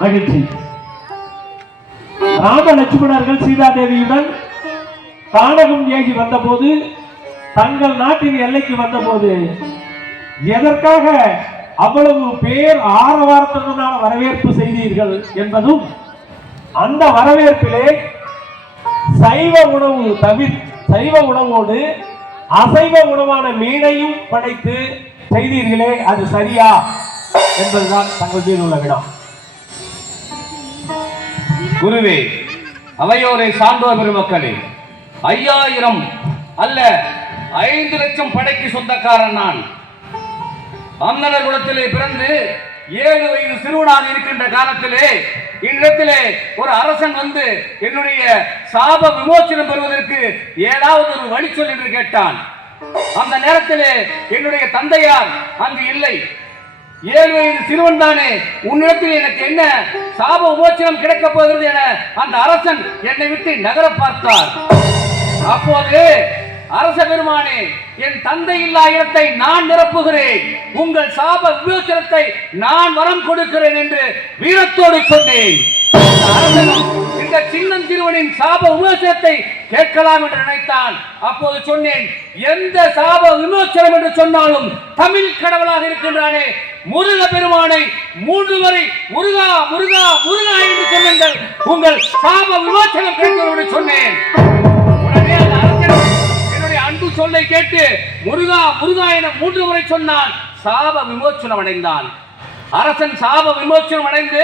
மகிழ்ச்சி. ராம லட்சுமணர்கள் சீதாதேவியுடன் தானகம் ஏகி வந்தபோது தங்கள் நாட்டின் எல்லைக்கு வந்தபோது எதற்காக அவ்வளவு பேர் ஆரவாரத்துடனான வரவேற்பு செய்தீர்கள் என்பதும் அந்த வரவேற்பிலே சைவ உணவு தவிர சைவ உணவோடு அசைவ உணவான மீனையும் படைத்து செய்தீர்களே அது சரியா? என்பதுதான் தங்கள் மீது உள்ள விடம் குருவே அவையோரை சான்றோர் பெருமக்களே ஐயாயிரம் அல்ல ஐந்து லட்சம் படைக்கு சொந்தக்காரன் நான். அந்தனர் குலத்திலே பிறந்து ஏழு வயது சிறுவனாக இருக்கின்ற காலத்திலே இந்நிலத்திலே ஒரு அரசன் வந்து என்னுடைய சாப விமோச்சனம் பெறுவதற்கு ஏதாவது ஒரு வழி சொல் என்று கேட்டான். அந்த நேரத்திலே என்னுடைய தந்தையார் அங்கு இல்லை. ஏழு வயது சிறுவன் தானே. உன்னிடத்தில் எனக்கு என்ன சாப உமோச்சனம் கிடைக்கப் போகிறது என அந்த அரசன் என்னை விட்டு நகர பார்த்தார். அப்போது அரச பெருமானே என் தந்தை இல்லா இடத்தை நான் நிரப்புகிறேன். உங்கள் சாப விமோச்சனத்தை நான் வரம் கொடுக்கிறேன் என்று வீரத்தோடு சொன்னேன். அரசனும் இந்த சின்னம் சாப விமோசனத்தை கேட்கலாம் என்று நினைத்தான். அப்போது சொன்னேன் எந்த சாப விமோசனம் என்று சொன்னாலும் தமிழ் கடவுளாக இருக்கின்றானே முருக பெருமானை மூன்று வரை முருகா முருகா முருகா என்று சொல்லுங்கள். உங்கள் சாப விமோச்சனம் கிடைக்கும் என்று சொன்னேன். உடனே அந்த அரசன் என்னுடைய அன்பு சொல்லை கேட்டு முருகா முருகா என மூன்று முறை சொன்னான். சாப விமோச்சனம் அடைந்தான். அரசன் சாப விமோச்சனம் அடைந்து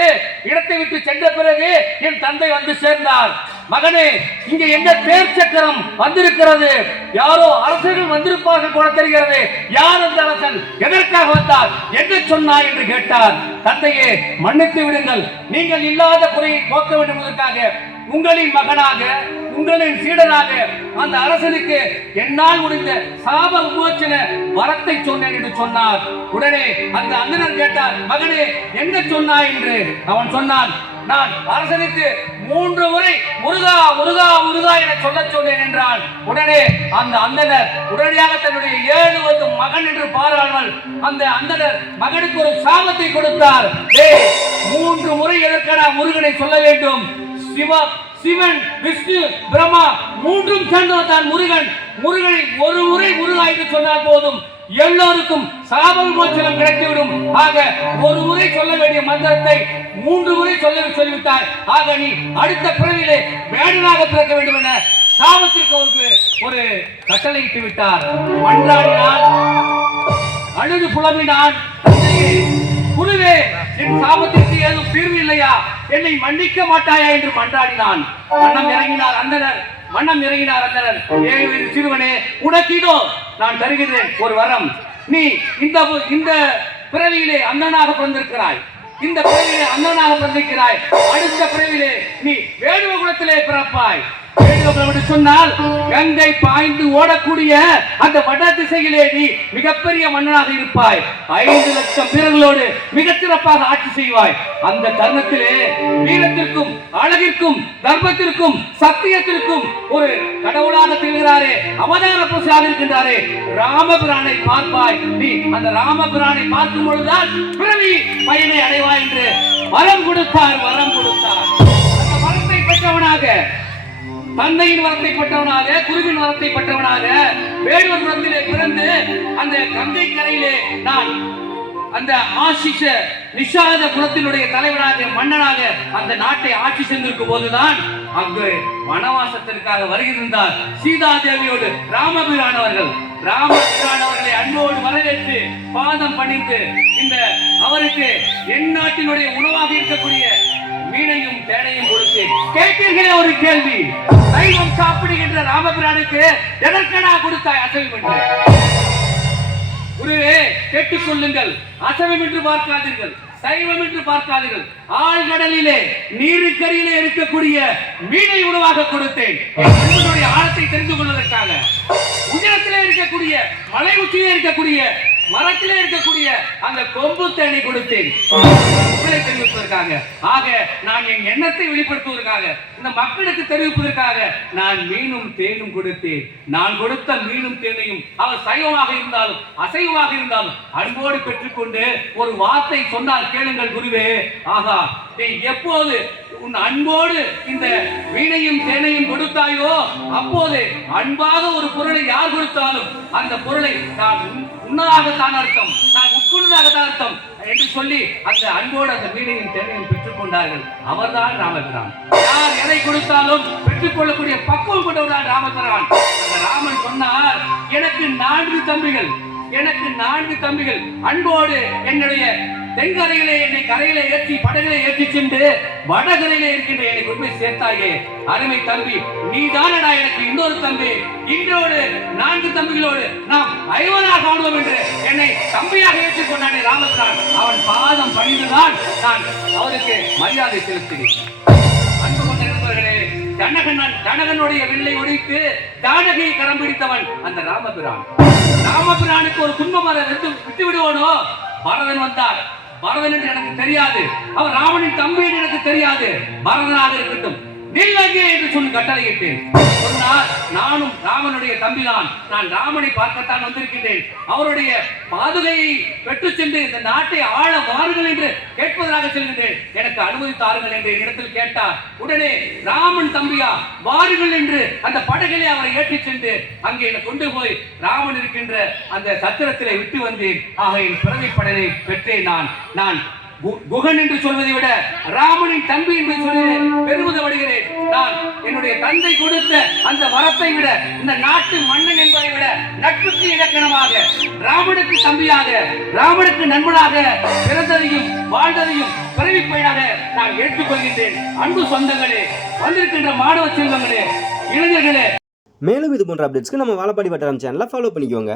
இடத்தை விட்டு சென்ற பிறகு என் தந்தை வந்து சேர்ந்தார். மகனே இங்க என்ன தேர் சக்கரம் வந்திருக்கிறது? யாரோ அரசர்கள் வந்திருப்பார்கள் போல தெரிகிறது. யார் அந்த அரசன்? எதற்காக வந்தார்? என்ன சொன்னாய் என்று கேட்டார். தந்தையே மன்னித்து விடுங்கள். நீங்கள் இல்லாத குறையை போக்க வேண்டும் என்பதற்காக உங்களின் மகனாக உங்களின் சீடனாக அந்த அரசனுக்கு என்னால் முடிந்த சாப விமோச்சன வரத்தை சொன்னேன் என்று சொன்னார். உடனே அந்த அந்தனர் கேட்டார் மகனே என்ன சொன்னாய் என்று? அவன் சொன்னான் நான் அரசனுக்கு மூன்று முறை முருகா முருகா முருகா என சொல்ல சொன்னேன் என்றால் உடனே அந்த அந்தனர் உடனடியாக தன்னுடைய ஏழு வந்து மகன் என்று பாராமல் அந்த அந்தனர் மகனுக்கு ஒரு சாபத்தை கொடுத்தார். மூன்று முறை எதற்கான முருகனை சொல்ல வேண்டும்? சிவா சிவன் விஷ்ணு பிரம்மா மூன்றும் சேர்ந்தவர் தான் முருகன். முருகனை ஒரு முறை முருகா என்று சொன்னால் போதும். எல்லோருக்கும் சாபம் விமோச்சனம் கிடைத்துவிடும். ஆக ஒரு முறை சொல்ல வேண்டிய மந்திரத்தை மூன்று முறை சொல்ல சொல்லிவிட்டார் ஆக நீ அடுத்த பிறவிலே வேடனாக பிறக்க வேண்டும் என சாபத்திற்கு அவருக்கு ஒரு கட்டளையிட்டு விட்டார். மன்றாடினான் அழுது புலம்பினான் குருவே என் சாபத்திற்கு ஏதும் தீர்வு இல்லையா? என்னை மன்னிக்க மாட்டாயா என்று மன்றாடினான். மன்னம் இறங்கினார் அந்தனர். மன்னம் இறங்கினார் அந்தனர். ஏழு சிறுவனே உனக்கு இதோ நான் தருகிறேன் ஒரு வரம். நீ இந்த இந்த பிறவியிலே அந்தனாக பிறந்திருக்கிறாய். இந்த பிறவியிலே அந்தனாக பிறந்திருக்கிறாய். அடுத்த பிறவியிலே நீ வேடுவ குலத்திலே பிறப்பாய். சொன்னால் கங்கை பாய்ந்து ஓடக்கூடிய அந்த வட திசையிலே நீ மிகப்பெரிய மன்னனாக இருப்பாய். ஐந்து லட்சம் வீரர்களோடு மிகச்சிறப்பாக ஆட்சி செய்வாய். அந்த தருணத்திலே வீரத்திற்கும் அழகிற்கும் தர்மத்திற்கும் சத்தியத்திற்கும் ஒரு கடவுளாக திகழ்கிறாரே அவதார புருஷராக இருக்கின்றாரே ராமபிரானை பார்ப்பாய். நீ அந்த ராமபிரானை பார்க்கும் பொழுதுதான் பிறவி பயனை அடைவாய் என்று வரம் கொடுத்தார் வரம் கொடுத்தார். அந்த வரத்தை பெற்றவனாக தந்தையின் வரத்தை பெற்றவனாக குருவின் வரத்தை பெற்றவனாக வேடுவர் குலத்திலே பிறந்து அந்த கங்கை கரையிலே நான் அந்த ஆசிஷ நிஷாத குலத்தினுடைய தலைவனாக மன்னனாக அந்த நாட்டை ஆட்சி செய்திருக்கும் போதுதான் அங்கு வனவாசத்திற்காக வருகின்றார் சீதா தேவியோடு ராமபிரானவர்கள். ராமபிரானவர்களை அன்போடு வரவேற்று பாதம் பணிந்து இந்த அவருக்கு என் நாட்டினுடைய உணவாக இருக்கக்கூடிய மீனையும் தேனையும் கொடுத்து கேட்டீர்களே ஒரு கேள்வி. சைவம் சாப்பிடுகின்ற ராமபிரானுக்கு எதற்கடா கொடுத்தாய் அசைவம் என்று? குருவே கேட்டுக்கொள்ளுங்கள் அசைவம் என்று பார்க்காதீர்கள். சைவம் என்று பார்க்காதீர்கள். ஆழ்கடலிலே நீருக்கரையிலே இருக்கக்கூடிய மீனை உணவாக கொடுத்தேன். என் ஆழத்தை தெரிந்து கொள்வதற்காக. உயரத்திலே இருக்கக்கூடிய மலை உச்சியிலே இருக்கக்கூடிய மரத்தில் இருக்கக்கூடிய அந்த கொம்பு தேனை கொடுத்தேன். தெரிவிப்பதற்காக. ஆக நான் என் எண்ணத்தை வெளிப்படுத்துவதற்காக இந்த மக்களுக்கு தெரிவிப்பதற்காக நான் மீனும் தேனும் கொடுத்தேன். நான் கொடுத்த மீனும் தேனையும் அவர் சைவமாக இருந்தாலும் அசைவமாக இருந்தாலும் அன்போடு பெற்றுக்கொண்டு ஒரு வார்த்தை சொன்னால் கேளுங்கள் குருவே. ஆகா நீ எப்போது உன் அன்போடு இந்த வீணையும் தேனையும் கொடுத்தாயோ அப்போது அன்பாக ஒரு பொருளை யார் கொடுத்தாலும் அந்த பொருளை நான் உண்- உண்ணதாகத்தான் அர்த்தம். நான் உட்கொண்டதாகத்தான் அர்த்தம் என்று சொல்லி அந்த அன்போடு அந்த வீணையும் தேனையும் பெற்றுக் கொண்டார்கள். அவர்தான் ராமபிரான். யார் எதை கொடுத்தாலும் பெற்றுக்கொள்ளக்கூடிய பக்குவம் கொண்டவர்தான் ராமபிரான். ராமன் சொன்னார் எனக்கு நான்கு தம்பிகள். எனக்கு நான்கு தம்பிகள். அன்போடு என்னுடைய தென்கரையிலே என்னை கரையில ஏற்றி படகில ஏற்றி சென்று வடகரையில இருக்கின்ற என்னை கொண்டு போய் சேர்த்தாயே. அருமை தம்பி நீதானடா எனக்கு இன்னொரு தம்பி. இன்றோடு நான்கு தம்பிகளோடு நாம் ஐவனாக காணுவோம் என்று என்னை தம்பியாக ஏற்றுக்கொண்டானே ராமபிரான் அவன் பாதம் பணிந்துதான் நான் அவருக்கு மரியாதை செலுத்துகிறேன். ஜனகன் ஜனகனுடைய வில்லை ஒடித்து ஜானகியை கரம் பிடித்தவன் அந்த ராமபிரான். ராமபிரானுக்கு ஒரு துன்பம் அதை விட்டு விட்டு விடுவானோ? பரதன் வந்தார். பரதன் என்று எனக்கு தெரியாது. அவர் ராமனின் தம்பி என்று எனக்கு தெரியாது. பரதனாக இருக்கட்டும். நில்லங்கே என்று சொல்லி கட்டளையிட்டேன் சொன்னார் நானும் ராமனுடைய தம்பிதான். நான் ராமனை பார்க்கத்தான் வந்திருக்கின்றேன். அவருடைய பாதுகையை பெற்று சென்று இந்த நாட்டை ஆள வாருங்கள் என்று கேட்பதாக செல்கின்றேன். எனக்கு அனுமதி தாருங்கள் என்று என்னிடத்தில் கேட்டார். உடனே ராமன் தம்பியா வாருங்கள் என்று அந்த படகளை அவரை ஏற்றிச் சென்று அங்கே என்னை கொண்டு போய் ராமன் இருக்கின்ற அந்த சத்திரத்திலே விட்டு வந்தேன். ஆக என் பிறவி படலை பெற்றேன் நான். நான் குகன் என்று சொல்வதை விட ராமனின் தம்பி என்று சொல்லி பெருமிதப்படுகிறேன். நான் என்னுடைய தந்தை கொடுத்த அந்த வரத்தை விட இந்த நாட்டு மன்னன் என்பதை விட நட்புக்கு இலக்கணமாக ராமனுக்கு தம்பியாக ராமனுக்கு நண்பனாக பிறந்ததையும் வாழ்ந்ததையும் பிறவி பயனாக நான் ஏற்றுக்கொள்கின்றேன். அன்பு சொந்தங்களே வந்திருக்கின்ற மாணவ செல்வங்களே இளைஞர்களே. மேலும் இது போன்ற அப்டேட்ஸ்க்கு நம்ம வாழப்பாடி வட்டாரம் சேனலை ஃபாலோ பண்ணிக்கோங்க.